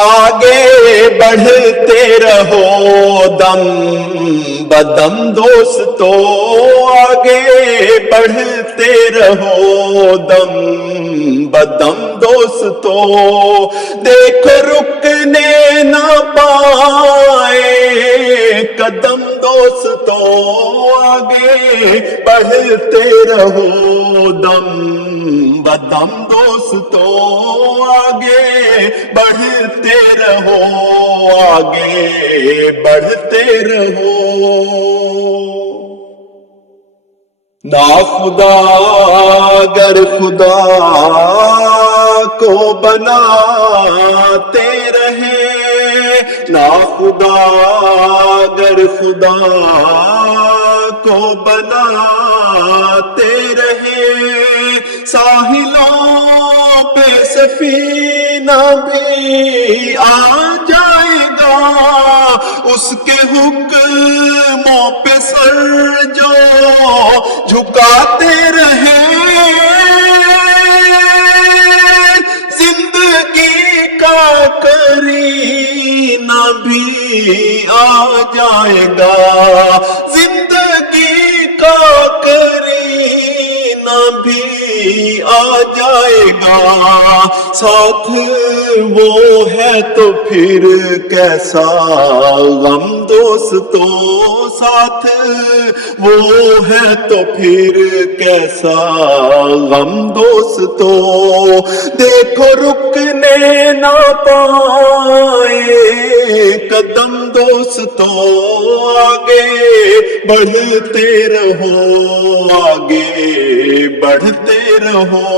آگے بڑھتے رہو دم بدم دوستو، آگے بڑھتے رہو دم بدم دوستو، دیکھو رکنے نہ پائے قدم دوستو، آگے بڑھتے رہو دم بدم دوستو، آگے بڑھتے رہو، آگے بڑھتے رہو۔ ناخدا اگر خدا کو بناتے رہے، ناخدا اگر خدا کو بناتے رہے، ساحلوں پہ سفینہ بھی آ جائے گا، اس کے حکموں پہ سر جو جھکاتے رہے، زندگی کا کرینہ بھی آ جائے گا، زندگی کا کرینہ بھی آ جائے گا، ساتھ وہ ہے تو پھر کیسا غم دوستو، ساتھ وہ ہے تو پھر کیسا غم دوستو، دیکھو رکنے نہ پائے قدم دوستو، آگے بڑھتے رہو، آگے بڑھتے رہو۔